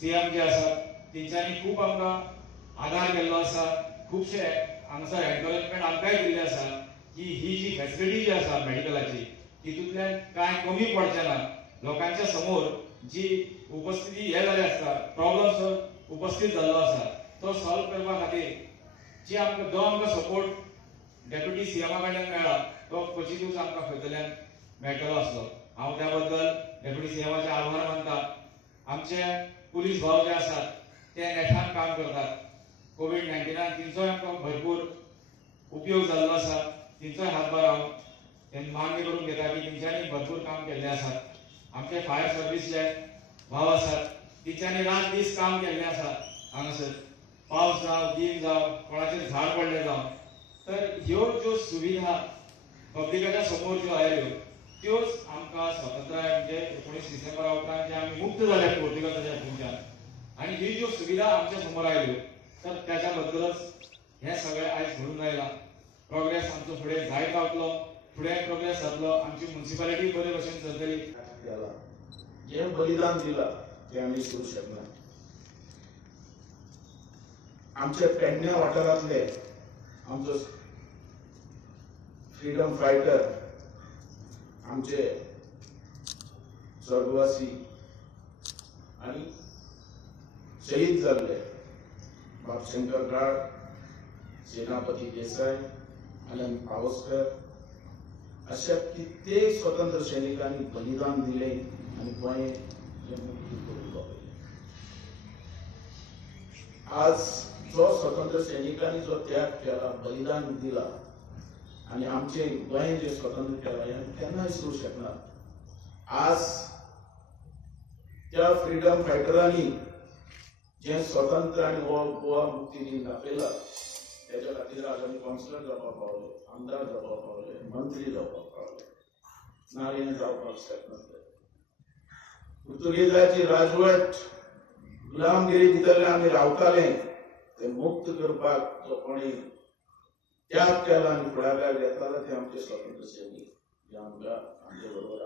CM जे आसा तेंच्यांनी खूब आमकां आदार केल्लो आसा, खुबशे हांगासर एनकरेजमेंट आमकांय दिल्ले आसा की ही जी फॅसिलिटी जी आसा मेडिकलाची तितूंतल्यान कांय कमी पडचें ना. लोकांच्या समोर जी उपस्थिती हे जाले आसता, प्रॉब्लम्स उपस्थित जाल्लो आसा तो सॉल्व करपा खातीर जी आमकां जो आमकां सपोर्ट डेप्युटी सीएमा कडल्यान मेळ्ळा तो क्वचितूच आमकां खंयतल्यान मेळटलो आसलो. हांव त्या बद्दल डेप्युटी सीएमाचे आभार मानता. आमचे पुलीस भाव जे आसात ते नेटान काम करतात. कोविड-19 तिंचोय आमकां भरपूर उपयोग जाल्लो आसा. तिंचोय हातभार हांव मान्य करून घेता की तेंच्यांनी भरपूर काम केल्लें आसा. आमचे फायर सर्वीस जे भाव आसात तेंच्यांनी रात दीस काम केल्लें आसा हांगासर. पावस जावं दिन जावं कोणाचेर झाड पडलें जावं तर ह्यो ज्यो सुविधा पब्लिकाच्या समोर ज्यो आयल्यो त्योच आमकां स्वातंत्र्य म्हणजे 19 डिसेंबरा उपरांत जे आमी मुक्त जाले पोर्तुगाजाच्या थंयच्यान आनी ही ज्यो सुविधा आमच्या समोर आयल्यो तर त्याच्या बद्दलच हे सगळे आयज घडून आयला. प्रोग्रेस आमचो फुडें जायत रावतलो, फुडें प्रोग्रेस जातलो, आमची म्युनिसिपालिटी बरे भशेन चलतली. जे बलिदान दिला ते आम्ही करू शकना. आमच्या पेडण्या वाठारांतले आमचो फ्रीडम फायटर आमचे स्वर्गवासी आणि शहीद जाल्ले बापशंकर गाड, सेनापती देसाई, अनंत पावसकर अशा कित्येक स्वतंत्र सैनिकांनी बलिदान दिले आणि गोंय हे मुक्त करून दाखवले. आज जो स्वतंत्र सैनिकांनी जो त्याग केला, बलिदान दिला आणि आमचे गोंय जे स्वतंत्र केला हे केन्ना विसरू शकना. आज त्या फ्रीडम फायटरांनी जे स्वतंत्र आणि गोवा मुक्ती दिन दाखयला त्याच्या खातीर आज आमी कावन्सिलर जावपाक पावले, आमदार जावपाक पावले, मंत्री जावपाक पावले. नाल्यार जावपाक शकनासले. पुर्तुगेजाची राजवट गुलामगिरी भितर आमी रावताले ते मुक्त करपाक जो कोणी त्याग केला आणि फुडाकार घेतला ते आमचे स्वतंत्र सैनिक जे आमच्या आमचे बरोबर